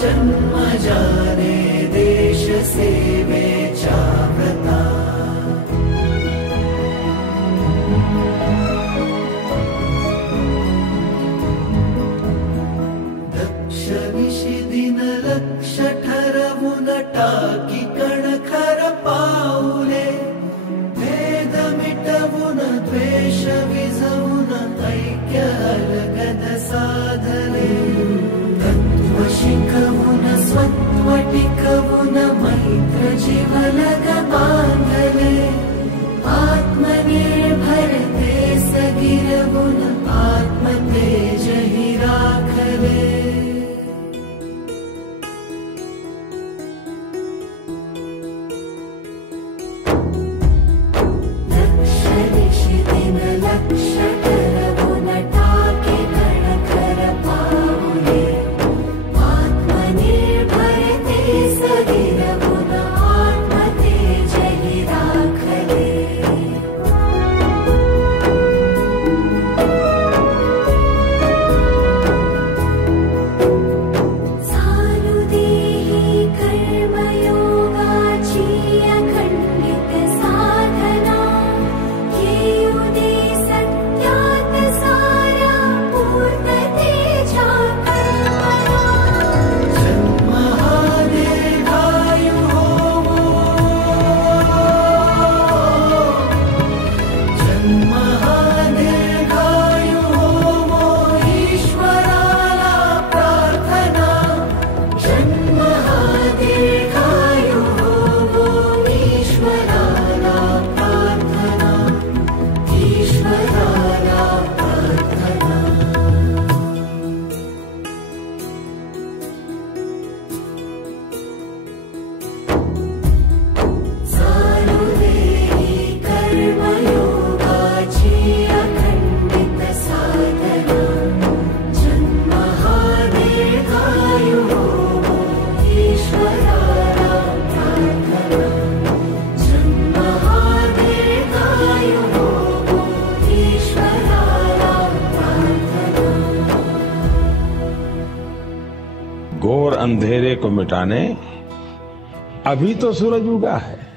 जन्म जाने देश सेवेच्या व्रता। दक्ष दिन लक्ष ठरवून टाकी कणखर पाऊले, भेद मिटवून द्वेष विझवून ऐक्य अलगद साधले, तत्व शिकवून स्वत्व टिकवून मैत्र जीवलग बांधले, आत्मनिर्भर देश गिरवून आत्मतेज हि राखले। घोर अंधेरे को मिटाने अभी तो सूरज उगा है।